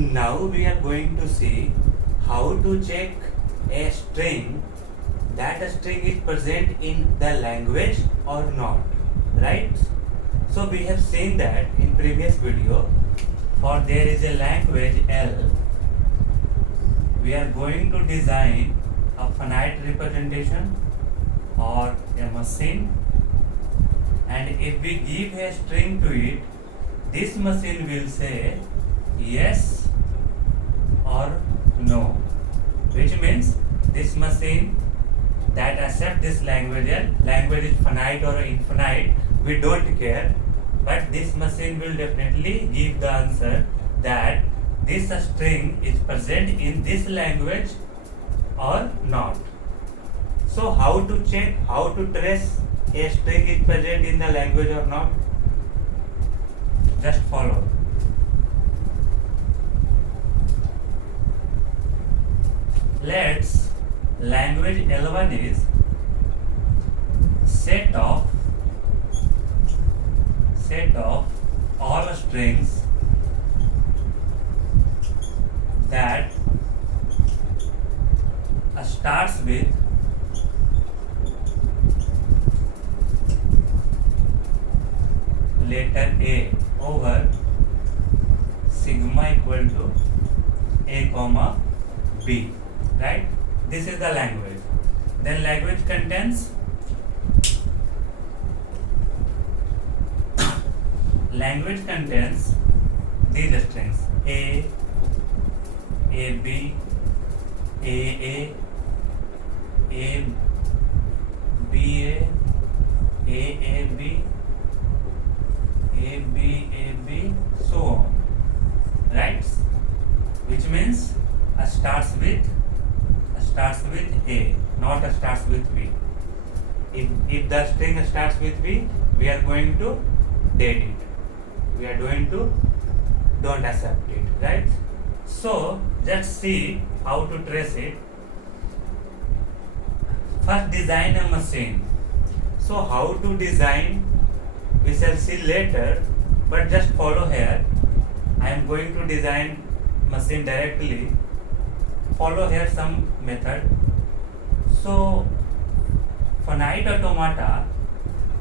Now we are going to see how to check a string, that a string is present in the language or not, right? So we have seen that in previous video, for there is a language L, we are going to design a finite representation or a machine, and if we give a string to it, this machine will say yes or no, which means this machine that accept this language is finite or infinite, we don't care, but this machine will definitely give the answer that this string is present in this language or not. So how to check, how to trace a string is present in the language or not? Just follow. Let's language L1 is set of all strings that starts with letter A over sigma equal to A comma B, right? This is the language. Then language contains these strings A, AB, AA, ABA, AAB, ABAB, so on, right? Which means starts with A, not starts with B. If the string starts with B, we are going to date it. We are going to don't accept it, right? So let's see how to trace it. First, design a machine. So how to design, we shall see later, but just follow here. I am going to design machine directly. Follow here some method. So finite automata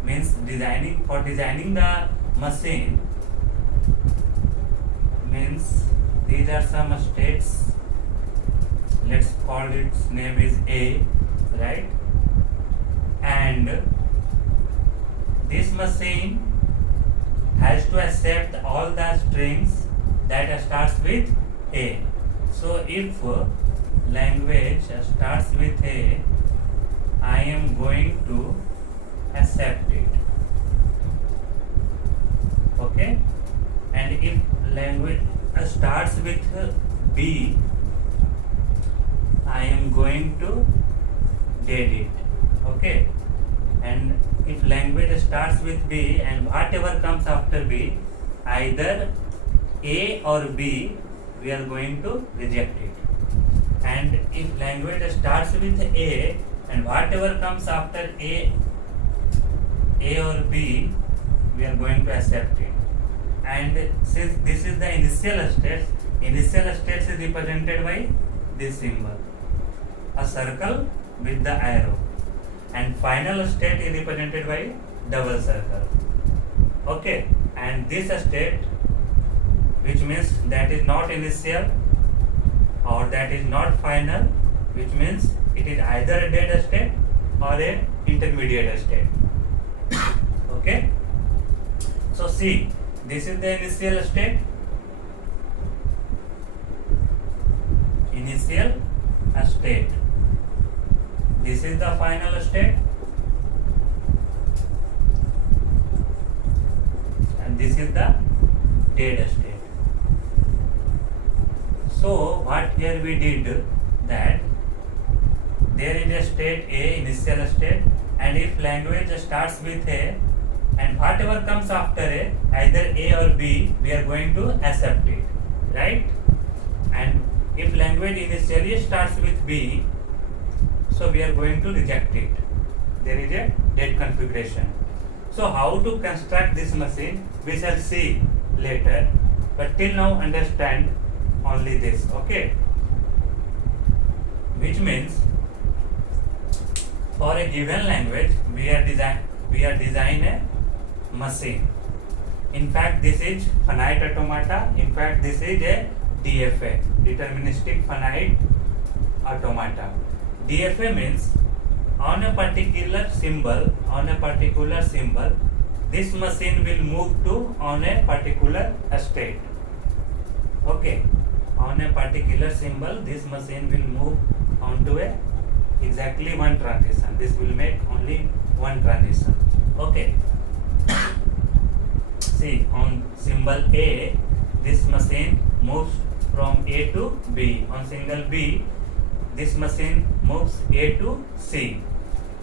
means designing the machine, means these are some states. Let's call its name is A, right? And this machine has to accept all the strings that starts with A. So if language starts with A, I am going to accept it. Okay? And if language starts with B, I am going to date it. Okay? And if language starts with B and whatever comes after B, either A or B, we are going to reject it. And if language starts with A and whatever comes after A or B, we are going to accept it. And since this is the initial states is represented by this symbol, a circle with the arrow, and final state is represented by double circle. Okay, and this state, which means that is not initial or that is not final, which means it is either a dead state or a intermediate state. Okay, so see, this is the initial state, this is the final state, and this is the dead state. So what here we did, that there is a state A, initial state, and if language starts with A and whatever comes after A, either A or B, we are going to accept it, right? And if language initially starts with B, so we are going to reject it. There is a dead configuration. So how to construct this machine, we shall see later, but till now understand only this. Okay, which means for a given language we are design a machine. In fact, this is finite automata. In fact, this is a DFA, deterministic finite automata. DFA means on a particular symbol, this machine will move to on a particular state. Okay, on a particular symbol, this machine will move onto a exactly one transition. This will make only one transition. Okay. See, on symbol A, this machine moves from A to B. On symbol B, this machine moves A to C.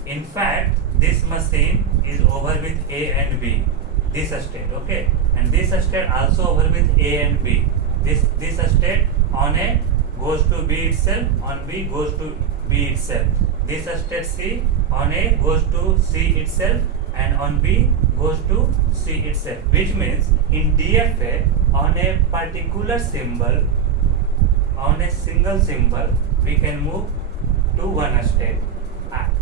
In fact, this machine is over with A and B, this state. Okay, and this state also over with A and B. This state on A goes to B itself, on B goes to B itself. This state C on A goes to C itself, and on B goes to C itself. Which means in DFA, on a particular symbol, on a single symbol, we can move to one state.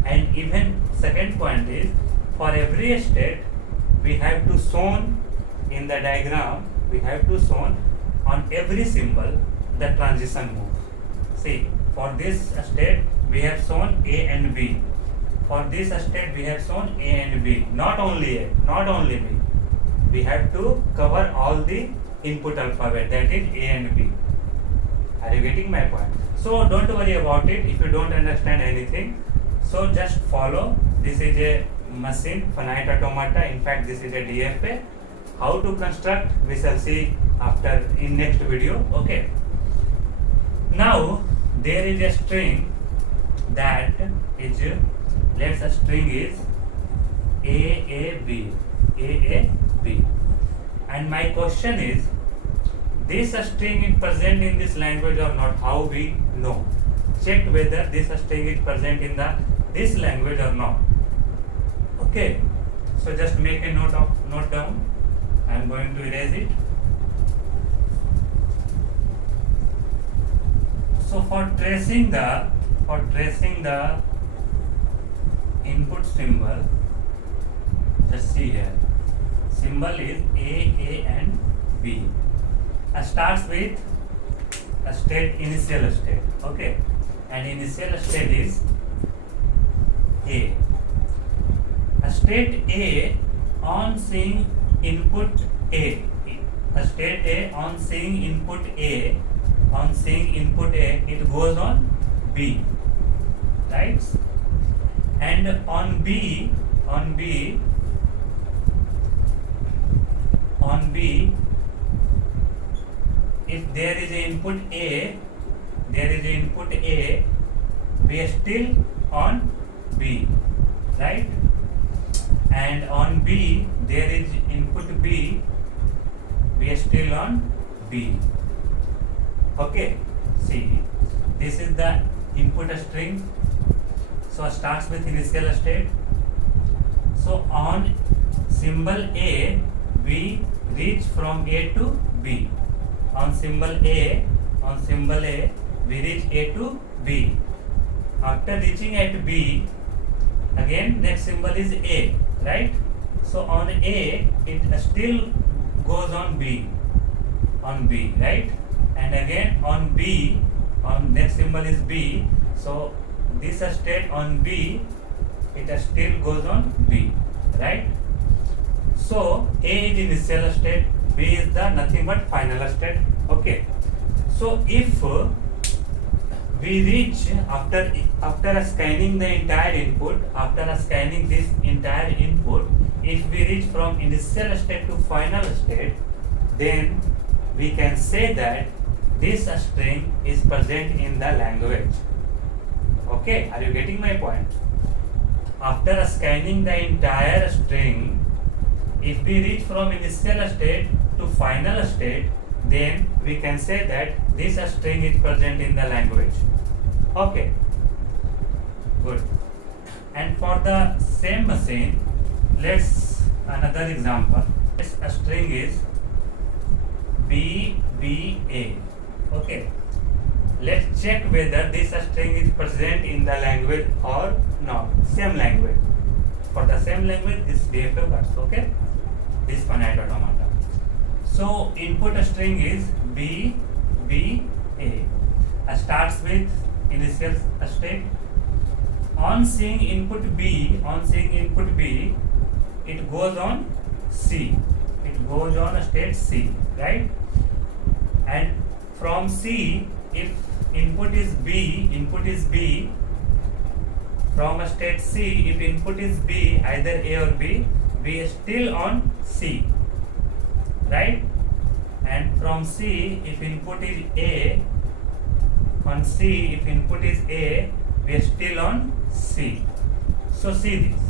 And even second point is, for every state we have to shown in the diagram, we have to shown on every symbol the transition move. See, for this state we have shown A and B. For this state we have shown A and B. Not only A, not only B. We have to cover all the input alphabet, that is A and B. Are you getting my point? So don't worry about it if you don't understand anything. So just follow. This is a machine, finite automata. In fact, this is a DFA. How to construct, we shall see after in next video. Okay. Now there is a string that is, let's string is AAB, and my question is, this string is present in this language or not? How we know? Check whether this string is present in this language or not. Okay, so just make a note down. I am going to erase it. So for tracing the input symbol, just see here, symbol is A and B. Starts with a state, initial state. Okay, and initial state is A. A state A on seeing input A. A state A on seeing input A. On seeing input A, it goes on B, right? And on B, if there is a input A, we are still on B, right? And on B, there is input B, we are still on B. Okay, see, this is the input string. So starts with initial state. So on symbol A, we reach from A to B. On symbol A, we reach A to B. After reaching at B, again next symbol is A, right? So on A, it still goes on B, right? And again on B, on next symbol is B. So this state on B, it still goes on B, right? So A is initial state, B is the nothing but final state. Okay. So if we reach after scanning the entire input, after scanning this entire input, if we reach from initial state to final state, then we can say that this string is present in the language. Okay, are you getting my point? After scanning the entire string, if we reach from initial state to final state, then we can say that this string is present in the language. Okay, good. And for the same machine, let's another example. This string is BBA. Okay, let's check whether this string is present in the language or not. Same language. For the same language, this behavior works. Okay, this finite automata. So input string is B, B, A. Starts with initial state. On seeing input B, it goes on C. It goes on state C, right? And from C, if input is B, from a state C, if input is B, either A or B is still on C, right? And from C, if input is A, on C, if input is A, we are still on C. So see this.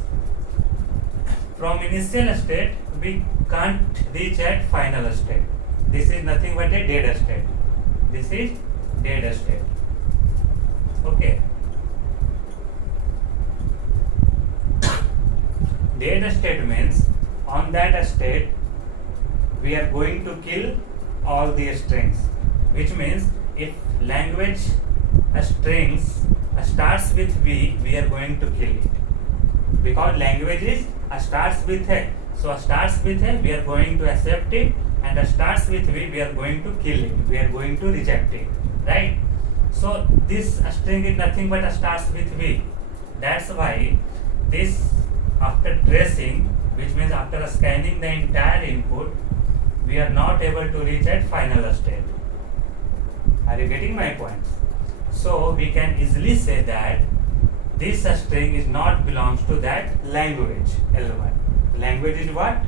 From initial state, we can't reach at final state. This is nothing but a dead state. This is dead state. Okay. Dead state means on that state we are going to kill all the strings, which means if language strings starts with V, we are going to kill it, because language is starts with A. So starts with A, we are going to accept it, and starts with V, we are going to kill it, we are going to reject it, right? So this string is nothing but starts with V. That's why this, after tracing, which means after scanning the entire input, we are not able to reach at final state. Are you getting my points? So we can easily say that this string is not belongs to that language L1. Language is what?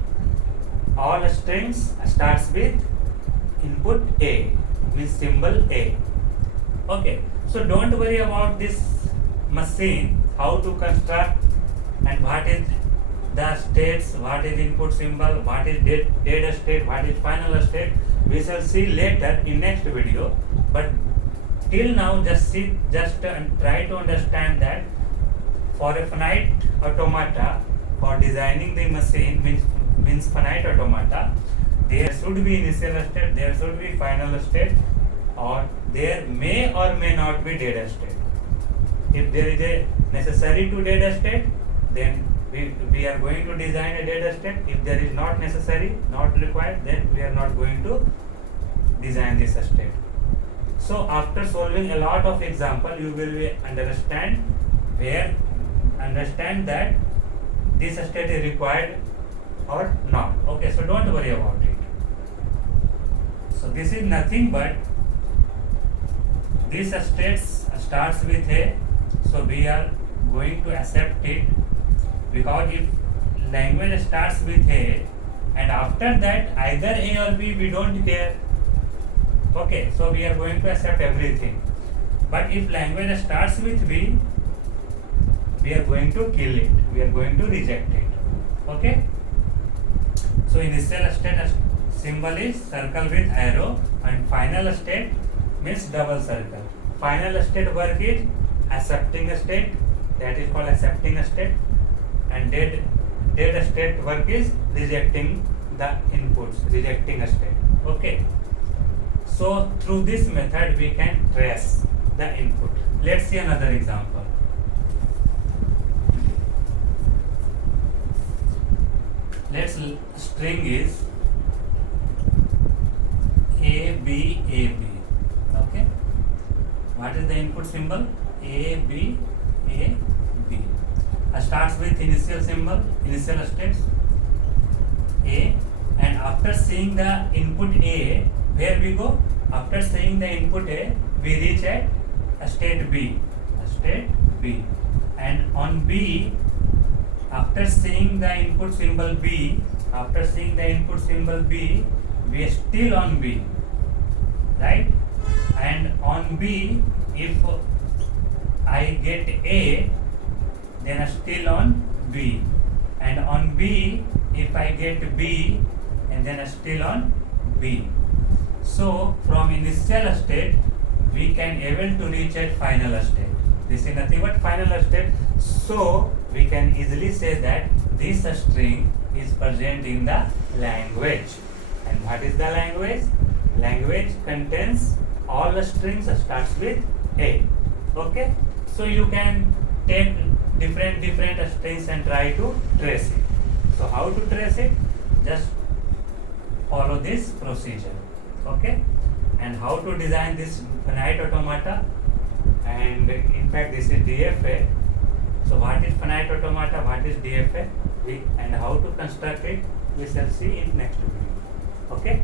All strings starts with input A, means symbol A. Okay, so don't worry about this machine, how to construct and what is the states, what is input symbol, what is dead state, what is final state. We shall see later in next video. But till now, just try to understand that for a finite automata, for designing the machine means finite automata, there should be initial state, there should be final state, or there may or may not be dead state. If there is a necessary to dead state, then we are going to design a dead state. If there is not necessary, not required, then we are not going to design this state. So after solving a lot of example, you will understand that this state is required or not. Okay, so don't worry about it. So this is nothing but this state starts with A, so we are going to accept it, because if language starts with A and after that either A or B, we don't care. Okay, so we are going to accept everything. But if language starts with V, we are going to kill it, we are going to reject it. Okay, so initial state symbol is circle with arrow, and final state means double circle. Final state work is accepting a state, that is called accepting a state, and dead state work is rejecting the inputs, rejecting a state. Okay, so through this method we can trace the input. Let's see another example. Let's string is A B A B. Okay, what is the input symbol? A B A B. Starts with initial symbol, initial states A, and after seeing the input A, where we go? After seeing the input A, we reach at a state B, and on B, after seeing the input symbol B, we are still on B, right? And on B, if I get A, then I'm still on B, and on B, if I get B, and then I'm still on B. So from initial state, we can able to reach at final state. This is nothing but final state. So we can easily say that this string is present in the language. And what is the language? Language contains all the strings starts with A. Okay, so you can take different strings and try to trace it. So how to trace it? Just follow this procedure. Okay, and how to design this finite automata, and in fact this is DFA. So what is finite automata, what is DFA, and how to construct it, we shall see in next video. Okay.